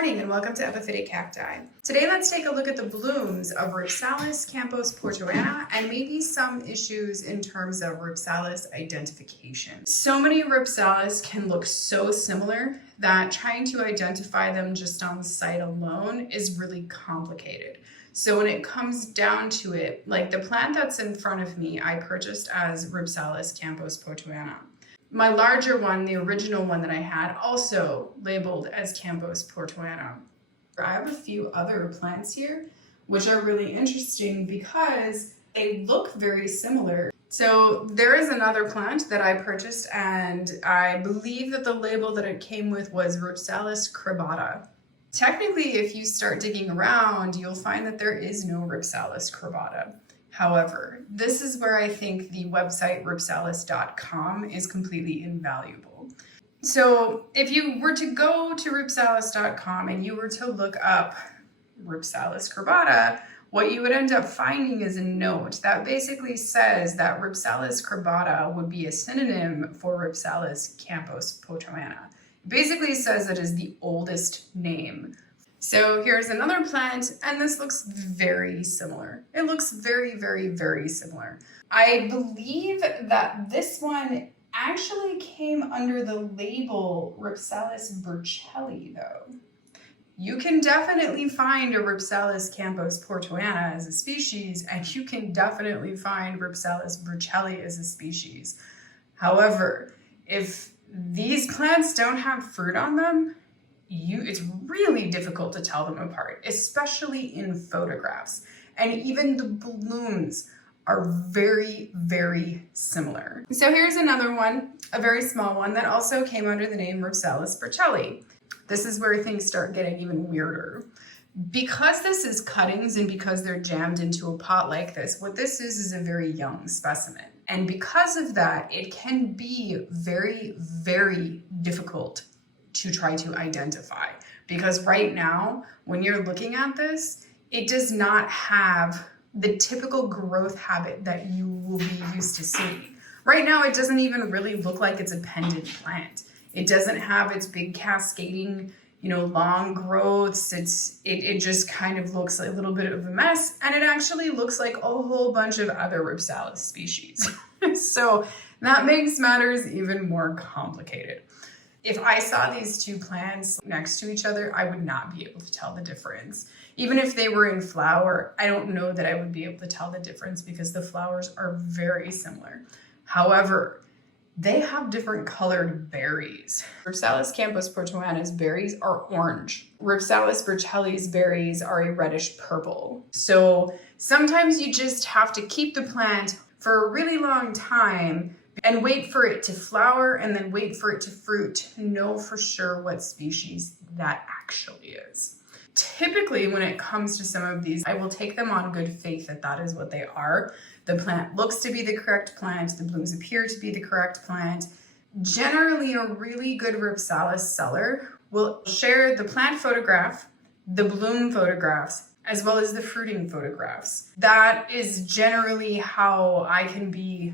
morning and welcome to Epiphytic cacti. Today let's take a look at the blooms of Rhipsalis campos-portoana and maybe some issues in terms of Rhipsalis identification. So many Rhipsalis can look so similar that trying to identify them just on sight alone is really complicated. So when it comes down to it, like the plant that's in front of me, I purchased as Rhipsalis campos-portoana. My larger one, the original one that I had, also labeled as Campos-Potoana. I have a few other plants here, which are really interesting because they look very similar. So there is another plant that I purchased, and I believe that the label that it came with was Rhipsalis cravata. Technically, if you start digging around, you'll find that there is no Rhipsalis cravata. However, this is where I think the website rhipsalis.com is completely invaluable. So if you were to go to rhipsalis.com and you were to look up Rhipsalis cravata, what you would end up finding is a note that basically says that Rhipsalis cravata would be a synonym for Rhipsalis campos-portoana. It basically says it is the oldest name. So here's another plant, and this looks very similar. It looks very, very, very similar. I believe that this one actually came under the label Rhipsalis burchellii, though. You can definitely find a Rhipsalis campos-portoana as a species, and you can definitely find Rhipsalis burchellii as a species. However, if these plants don't have fruit on them, it's really difficult to tell them apart, especially in photographs. And even the blooms are very, very similar. So here's another one, a very small one that also came under the name Rhipsalis burchellii. This is where things start getting even weirder. Because this is cuttings and because they're jammed into a pot like this, what this is a very young specimen. And because of that, it can be very, very difficult to try to identify, because right now when you're looking at this, it does not have the typical growth habit that you will be used to seeing. Right now it doesn't even really look like it's a pendant plant. It doesn't have its big cascading, long growths. It just kind of looks like a little bit of a mess, and it actually looks like a whole bunch of other Rhipsalis species. So that makes matters even more complicated. If I saw these two plants next to each other, I would not be able to tell the difference. Even if they were in flower, I don't know that I would be able to tell the difference because the flowers are very similar. However, they have different colored berries. Rhipsalis campos-portoana's berries are orange. Rhipsalis burchellii's berries are a reddish purple. So sometimes you just have to keep the plant for a really long time and wait for it to flower and then wait for it to fruit to know for sure what species that actually is. Typically, when it comes to some of these, I will take them on good faith that that is what they are. The plant looks to be the correct plant. The blooms appear to be the correct plant. Generally, a really good Rhipsalis seller will share the plant photograph, the bloom photographs, as well as the fruiting photographs. That is generally how I can be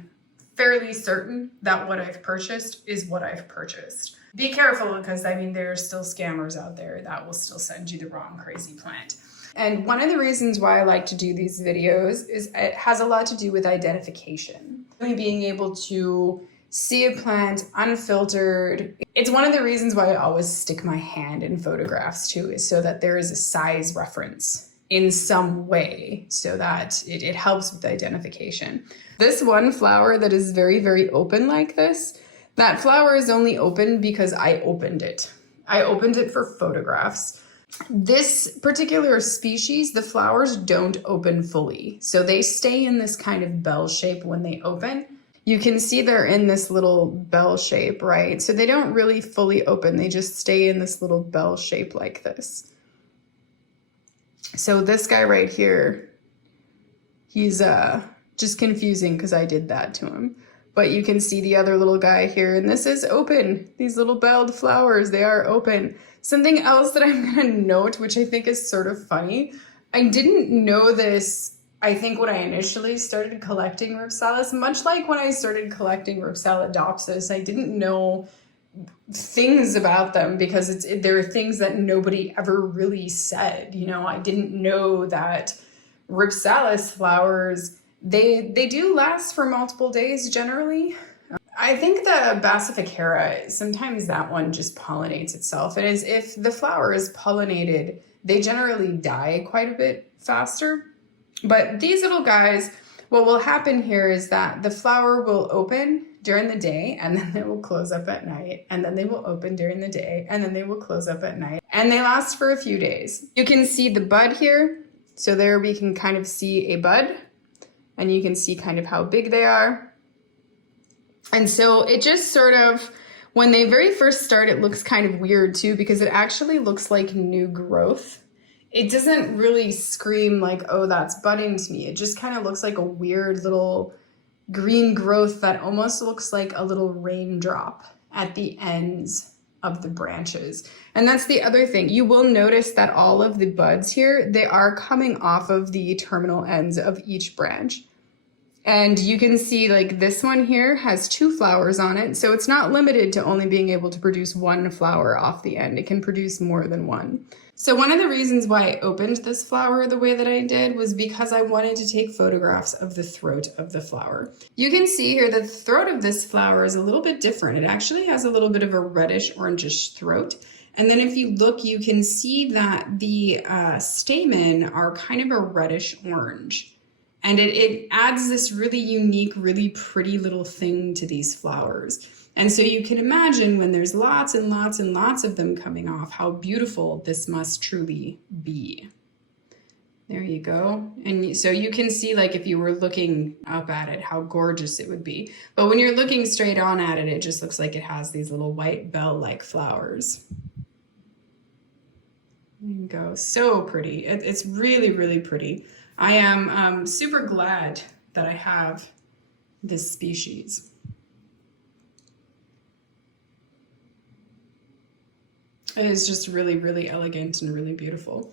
fairly certain that what I've purchased is what I've purchased. Be careful, because there are still scammers out there that will still send you the wrong crazy plant. And one of the reasons why I like to do these videos is it has a lot to do with identification. Being able to see a plant unfiltered. It's one of the reasons why I always stick my hand in photographs too, is so that there is a size reference in some way so that it helps with identification. This one flower that is very, very open like this, that flower is only open because I opened it. I opened it for photographs. This particular species, the flowers don't open fully. So they stay in this kind of bell shape when they open. You can see they're in this little bell shape, right? So they don't really fully open. They just stay in this little bell shape like this. So this guy right here, he's just confusing because I did that to him. But you can see the other little guy here, and this is open. These little belled flowers, they are open. Something else that I'm gonna note, which I think is sort of funny, I didn't know this, I think when I initially started collecting Rhipsalis, much like when I started collecting Rhipsalidopsis, I didn't know things about them because there are things that nobody ever really said. You know, I didn't know that Rhipsalis flowers, they do last for multiple days generally. I think the Bassificara, sometimes that one just pollinates itself. And as if the flower is pollinated, they generally die quite a bit faster. But these little guys, what will happen here is that the flower will open during the day and then they will close up at night, and then they will open during the day and then they will close up at night, and they last for a few days. You can see the bud here. So there we can kind of see a bud, and you can see kind of how big they are. And so it just sort of, when they very first start, it looks kind of weird too, because it actually looks like new growth. It doesn't really scream like, oh, that's budding to me. It just kind of looks like a weird little green growth that almost looks like a little raindrop at the ends of the branches. And that's the other thing. You will notice that all of the buds here, they are coming off of the terminal ends of each branch. And you can see like this one here has 2 flowers on it. So it's not limited to only being able to produce 1 flower off the end. It can produce more than 1. So one of the reasons why I opened this flower the way that I did was because I wanted to take photographs of the throat of the flower. You can see here that the throat of this flower is a little bit different. It actually has a little bit of a reddish-orangish throat. And then if you look, you can see that the stamen are kind of a reddish-orange. And it adds this really unique, really pretty little thing to these flowers. And so you can imagine when there's lots and lots and lots of them coming off, how beautiful this must truly be. There you go. And so you can see, like, if you were looking up at it, how gorgeous it would be. But when you're looking straight on at it, it just looks like it has these little white bell-like flowers. There you go. So pretty. It's really, really pretty. I am super glad that I have this species. It is just really, really elegant and really beautiful.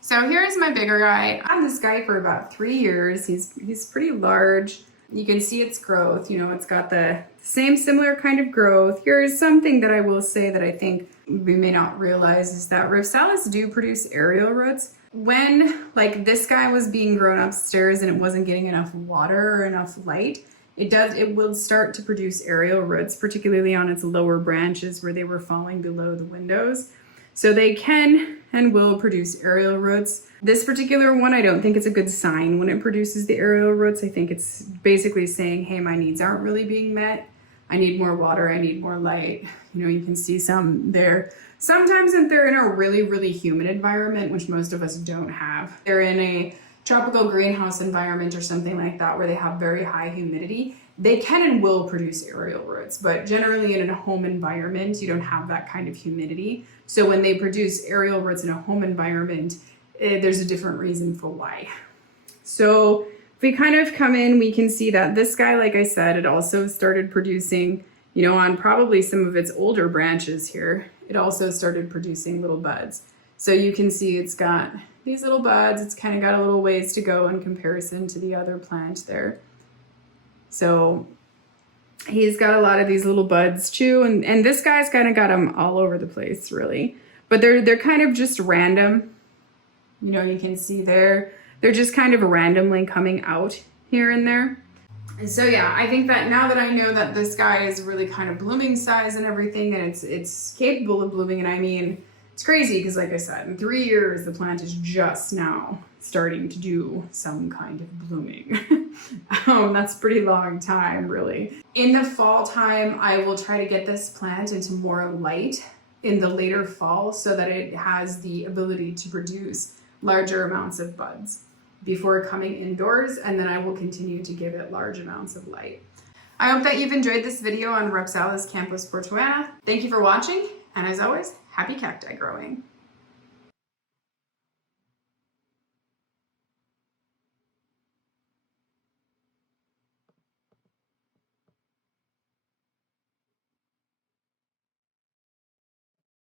So here's my bigger guy. I had this guy for about 3 years. He's pretty large. You can see its growth. You know, it's got the same similar kind of growth. Here's something that I will say that I think we may not realize is that Rhipsalis do produce aerial roots. When like this guy was being grown upstairs and it wasn't getting enough water or enough light, it will start to produce aerial roots, particularly on its lower branches where they were falling below the windows. So they can and will produce aerial roots. This particular one, I don't think it's a good sign when it produces the aerial roots. I think it's basically saying, hey, my needs aren't really being met. I need more water, I need more light. You know, you can see some there. Sometimes if they're in a really, really humid environment, which most of us don't have, they're in a tropical greenhouse environment or something like that where they have very high humidity, they can and will produce aerial roots. But generally in a home environment, you don't have that kind of humidity. So when they produce aerial roots in a home environment, there's a different reason for why. So if we kind of come in, we can see that this guy, like I said, it also started producing, you know, on probably some of its older branches here, it also started producing little buds. So you can see it's got these little buds. It's kind of got a little ways to go in comparison to the other plant there. So he's got a lot of these little buds too. And this guy's kind of got them all over the place, really. But they're kind of just random. You know, you can see they're just kind of randomly coming out here and there. And so yeah, I think that now that I know that this guy is really kind of blooming size and everything, and it's capable of blooming, and I mean, it's crazy because like I said, in 3 years, the plant is just now starting to do some kind of blooming. That's a pretty long time, really. In the fall time, I will try to get this plant into more light in the later fall so that it has the ability to produce larger amounts of buds before coming indoors, and then I will continue to give it large amounts of light. I hope that you've enjoyed this video on Rhipsalis campos-portoana. Thank you for watching, and as always, happy cacti growing.